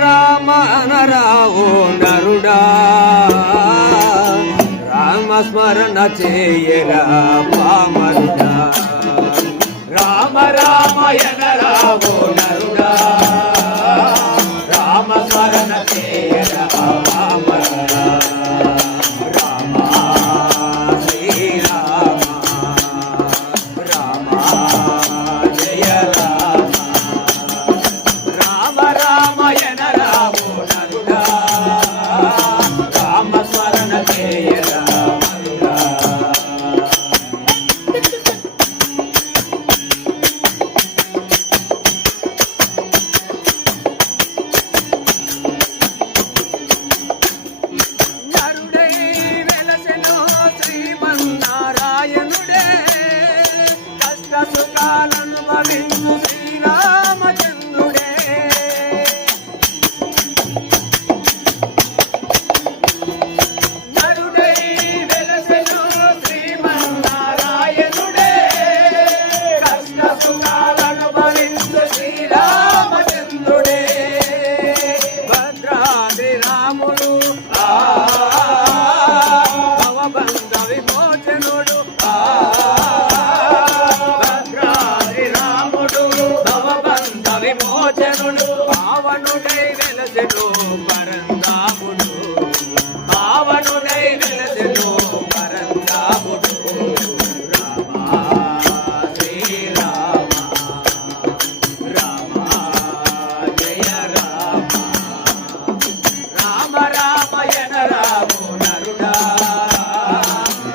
రామ అనరావు నరుడా రామస్మరణ చేయరా పామరుడా రామ రామయనరావు నరుడా రామస్మరణ చేయరా పామరుడా రామ శ్రీరామ రామ జయ రామ రామ రామయనరావు నరుడా రామస్మరణ చేయరా సుఖాలను భవించు శ్రీరామచంద్రుడే నరుడై వెలసెను శ్రీమన్నారాయణుడే కష్ట సుఖాలను భవించు శ్రీరామచంద్రుడే భద్రాద్రి రాముడు భవబంధ విమోచనుడు విమోచనుడు పావనుడై వెలసెను పరంధాముడు పావనుడై వెలసెను పరంధాముడు రామ శ్రీరామ రామ జయ రామ రామ రామయన రాము నరుడా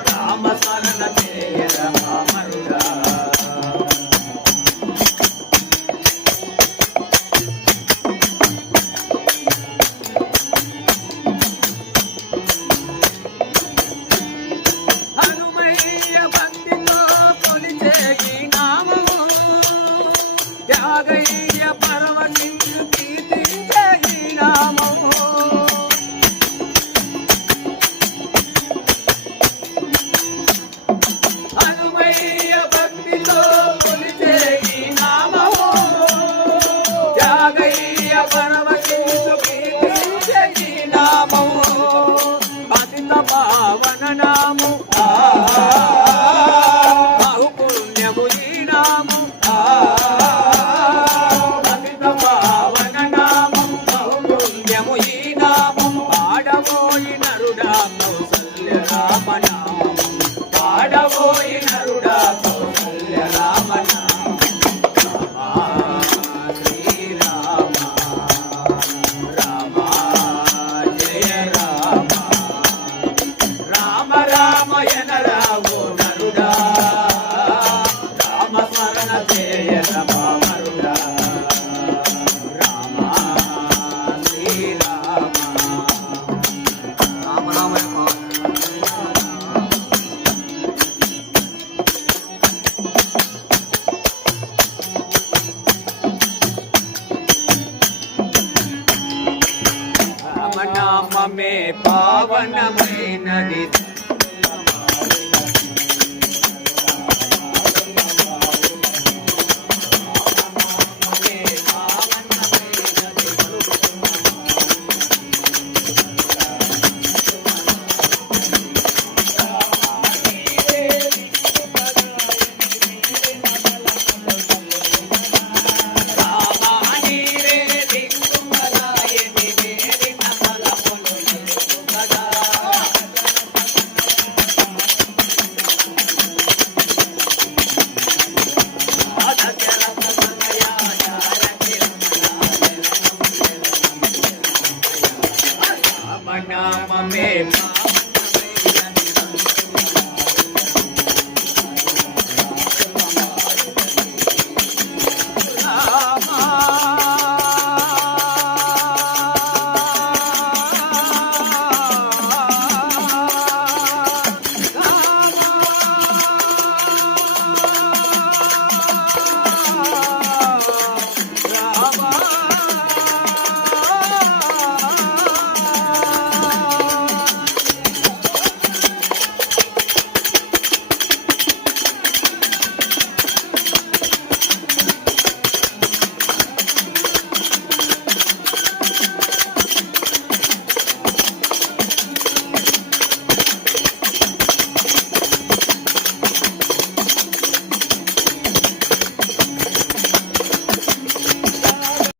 రామ స్మరణ చేయ రామరుడా త్యాగయ్య పరమశించు కీర్తించే ఈ నామము హనుమయ్య భక్తితో కొలిచే ఈ నామము త్యాగయ్య పరమశించు కీర్తించే ఈ నామము పతిత పావన నాము బహుపుణ్యము ఈ నాము పాడబోయి నరుడా కౌసల్య రామ నామం పాడబోయి నరుడా కౌసల్య రామ నామం శ్రీరామ రామ జయ రామ రామ రామయన రావు నరుడా రామ స్మరణ చేయ రామరుడా రామ శ్రీరామ రామనామమే పావనమైనది నామమే